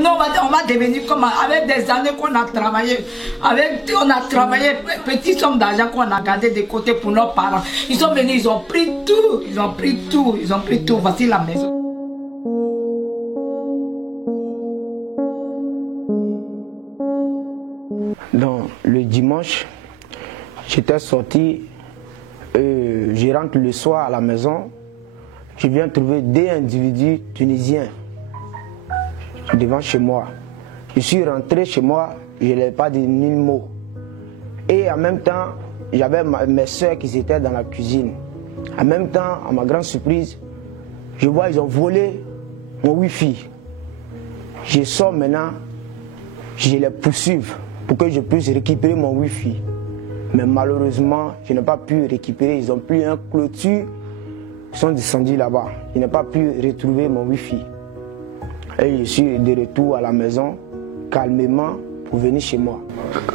Non, on va devenir comme avec des années qu'on a travaillé. On a travaillé, petite somme d'argent qu'on a gardé de côté pour nos parents. Ils sont venus, ils ont pris tout. Ils ont pris tout. Ils ont pris tout. Voici la maison. Donc, le dimanche, j'étais sorti. Je rentre le soir à la maison. Je viens trouver deux individus tunisiens devant chez moi. Je suis rentré chez moi, je n'ai pas dit nul mot. Et en même temps, j'avais mes soeurs qui étaient dans la cuisine. En même temps, à ma grande surprise, je vois ils ont volé mon Wi-Fi. Je sors maintenant, je les poursuis pour que je puisse récupérer mon Wi-Fi. Mais malheureusement, je n'ai pas pu récupérer. Ils ont pris un clôture, ils sont descendus là-bas. Je n'ai pas pu retrouver mon Wi-Fi. Et je suis de retour à la maison, calmement, pour venir chez moi.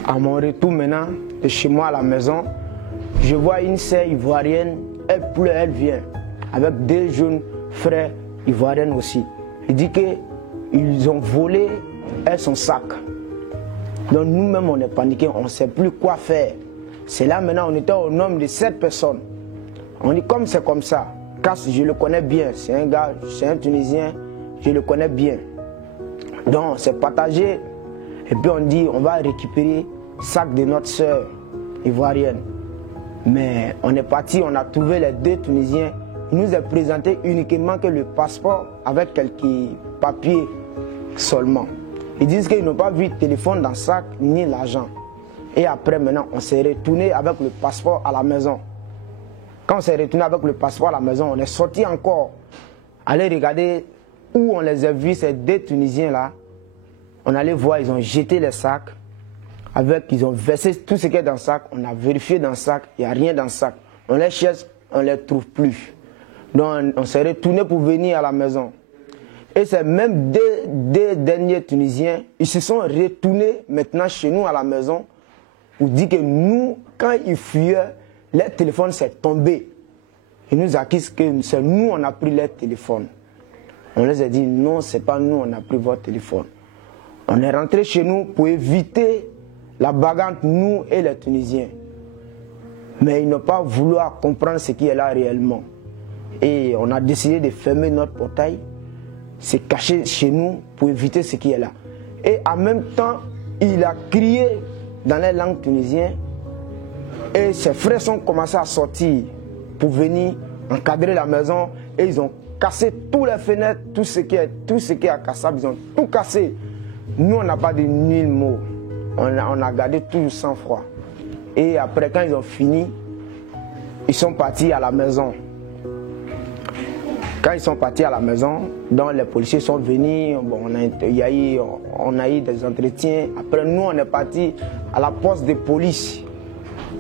À mon retour maintenant, de chez moi à la maison, je vois une sœur ivoirienne, elle pleure, elle vient, avec deux jeunes frères ivoiriens aussi. Il dit qu'ils ont volé son sac. Donc nous-mêmes, on est paniqués, on ne sait plus quoi faire. C'est là maintenant, on était au nombre de 7 personnes. On dit comme c'est comme ça. Car je le connais bien, c'est un gars, c'est un Tunisien, je le connais bien. Donc c'est partagé. Et puis on dit, on va récupérer le sac de notre soeur ivoirienne. Mais on est parti, on a trouvé les deux Tunisiens. Ils nous ont présenté uniquement que le passeport avec quelques papiers seulement. Ils disent qu'ils n'ont pas vu le téléphone dans le sac ni l'argent. Et après maintenant, on s'est retourné avec le passeport à la maison. Quand on s'est retourné avec le passeport à la maison, on est sorti encore. Aller regarder où on les a vus, ces deux Tunisiens là. On allait voir, ils ont jeté les sacs. Ils ont versé tout ce qui est dans le sac. On a vérifié dans le sac, il n'y a rien dans le sac. On les cherche, on ne les trouve plus. Donc on s'est retourné pour venir à la maison. Et c'est même deux derniers Tunisiens, ils se sont retournés maintenant chez nous à la maison pour dire que nous, quand ils fuyaient, leur téléphone s'est tombé. Ils nous accusent que c'est nous, on a pris leur téléphone. On les a dit non, c'est pas nous, on a pris votre téléphone. On est rentré chez nous pour éviter la bagarre entre nous et les Tunisiens. Mais ils n'ont pas voulu comprendre ce qui est là réellement. Et on a décidé de fermer notre portail, se cacher chez nous pour éviter ce qui est là. Et en même temps, il a crié dans les langues tunisiennes et ses frères sont commencés à sortir pour venir encadrer la maison et ils ont cassé toutes les fenêtres, tout ce qui est à cassable, ils ont tout cassé. Nous, on n'a pas dit nul mot. On a gardé tout le sang-froid. Et après, quand ils ont fini, ils sont partis à la maison. Quand ils sont partis à la maison, donc les policiers sont venus, bon, on a eu des entretiens. Après, nous, on est partis à la poste de police.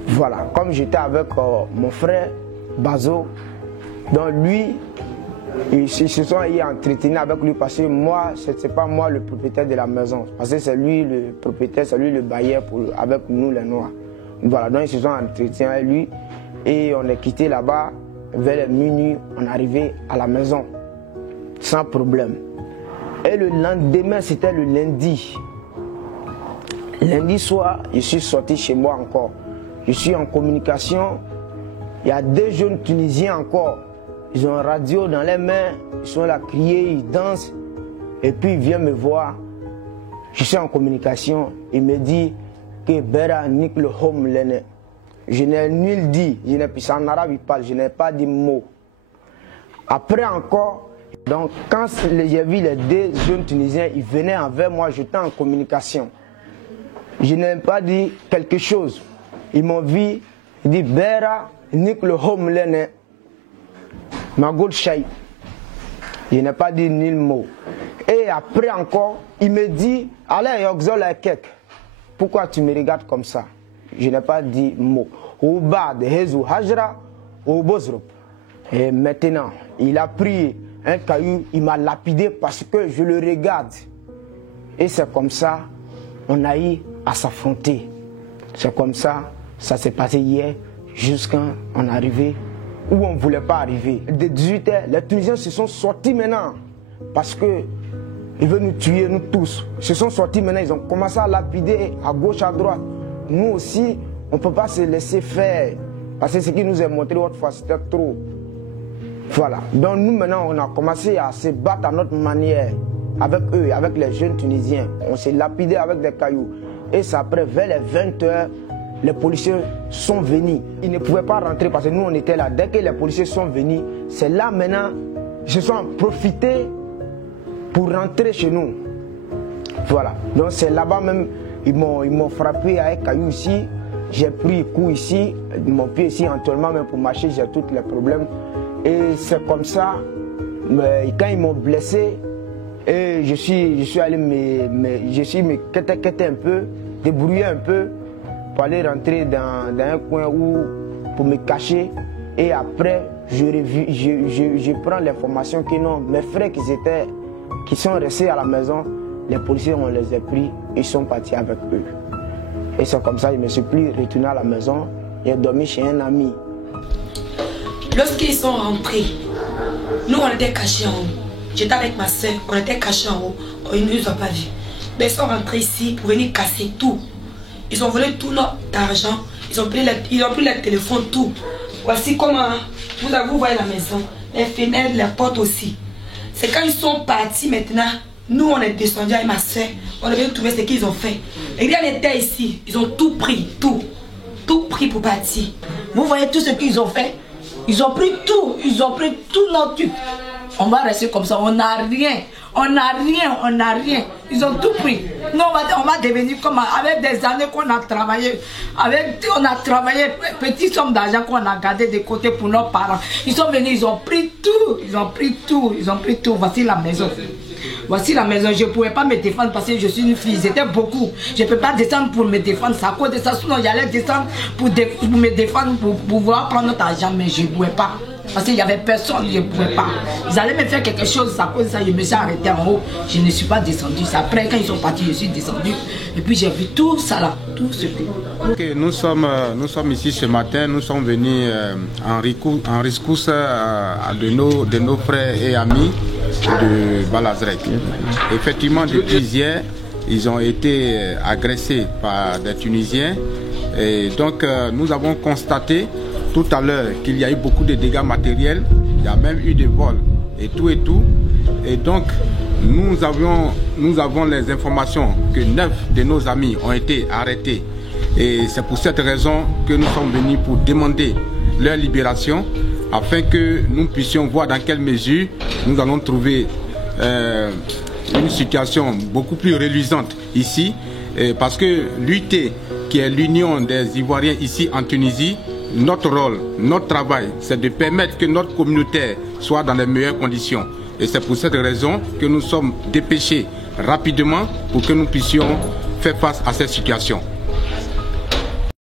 Voilà, comme j'étais avec mon frère Bazo, donc lui, ils se sont entretenus avec lui parce que moi, ce n'est pas moi le propriétaire de la maison. Parce que c'est lui le propriétaire, c'est lui le bailleur avec nous les Noirs. Voilà, donc ils se sont entretenus avec lui et on est quitté là-bas. Vers minuit, on est arrivé à la maison sans problème. Et le lendemain, c'était le lundi. Lundi soir, je suis sorti chez moi encore. Je suis en communication. Il y a deux jeunes Tunisiens encore. Ils ont un radio dans les mains. Ils sont là à crier, ils dansent. Et puis ils viennent me voir. Je suis en communication. Il me dit que Bera nique le home l'année. Je n'ai nul dit, en arabe il parle, je n'ai pas dit mot. Après encore, donc quand j'ai vu les deux jeunes Tunisiens, ils venaient envers moi, j'étais en communication. Je n'ai pas dit quelque chose. Ils m'ont vu, ils disent Bera, nique le home l'année. Magoul Chaï. Je n'ai pas dit nul mot. Et après encore, il me dit, allez, Yogzol Kek, pourquoi tu me regardes comme ça? Je n'ai pas dit mot. Et maintenant, il a pris un caillou, il m'a lapidé parce que je le regarde. Et c'est comme ça, on a eu à s'affronter. C'est comme ça, ça s'est passé hier, jusqu'à on est arrivé où on ne voulait pas arriver. De 18h, les Tunisiens se sont sortis maintenant. Parce que Ils veulent nous tuer, nous tous. Ils se sont sortis maintenant, ils ont commencé à lapider à gauche, à droite. Nous aussi, on ne peut pas se laisser faire. Parce que ce qui nous est montré autrefois, c'était trop. Voilà. Donc nous maintenant, on a commencé à se battre à notre manière. Avec eux, avec les jeunes Tunisiens. On s'est lapidé avec des cailloux. Et c'est après, vers les 20 h, les policiers sont venus. Ils ne pouvaient pas rentrer parce que nous, on était là. Dès que les policiers sont venus, c'est là maintenant, ils se sont profités pour rentrer chez nous. Voilà. Donc c'est là-bas même, ils m'ont frappé avec caillou ici. J'ai pris coup ici, mon pied ici actuellement, même pour marcher, j'ai tous les problèmes. Et c'est comme ça, quand ils m'ont blessé, et je suis allé me quêter un peu, débrouiller un peu, pour aller rentrer dans un coin pour me cacher. Et après, je prends l'information que non, mes frères qui sont restés à la maison, les policiers, on les a pris, ils sont partis avec eux. Et c'est comme ça, je me suis plus retourné à la maison, j'ai dormi chez un ami. Lorsqu'ils sont rentrés, nous on était cachés en haut. J'étais avec ma soeur, on était cachés en haut, ils ne nous ont pas vus. Mais ils sont rentrés ici pour venir casser tout. Ils ont volé tout notre argent, ils ont pris le téléphone, tout. Voici comment vous voyez la maison, les fenêtres, les portes aussi. C'est quand ils sont partis maintenant, nous on est descendus avec ma soeur, on est venu trouver ce qu'ils ont fait. Et rien n'était ici, ils ont tout pris, tout pris pour partir. Vous voyez tout ce qu'ils ont fait? Ils ont pris tout notre truc. On va rester comme ça, on n'a rien. Ils ont tout pris. Nous, on va devenir comme avec des années qu'on a travaillé. On a travaillé, petite somme d'argent qu'on a gardé de côté pour nos parents. Ils sont venus, ils ont pris tout. Voici la maison. Je ne pouvais pas me défendre parce que je suis une fille. C'était beaucoup. Je ne peux pas descendre pour me défendre. C'est à cause de ça. Sinon, j'allais descendre pour me défendre, pour pouvoir prendre notre argent. Mais je ne pouvais pas. Parce qu'il n'y avait personne, je ne pouvais pas. Ils allaient me faire quelque chose, à cause de ça, je me suis arrêté en haut. Je ne suis pas descendu. C'est après, quand ils sont partis, je suis descendu. Et puis j'ai vu tout ça là, tout ce que... Okay, nous sommes ici ce matin, nous sommes venus en rescousse de nos frères et amis de Balazrek. Effectivement, depuis hier, ils ont été agressés par des Tunisiens. Et donc, nous avons constaté tout à l'heure qu'il y a eu beaucoup de dégâts matériels, il y a même eu des vols et tout. Et donc, nous avons les informations que 9 de nos amis ont été arrêtés. Et c'est pour cette raison que nous sommes venus pour demander leur libération, afin que nous puissions voir dans quelle mesure nous allons trouver une situation beaucoup plus reluisante ici. Parce que l'UT, qui est l'Union des Ivoiriens ici en Tunisie, notre rôle, notre travail, c'est de permettre que notre communauté soit dans les meilleures conditions. Et c'est pour cette raison que nous sommes dépêchés rapidement pour que nous puissions faire face à cette situation.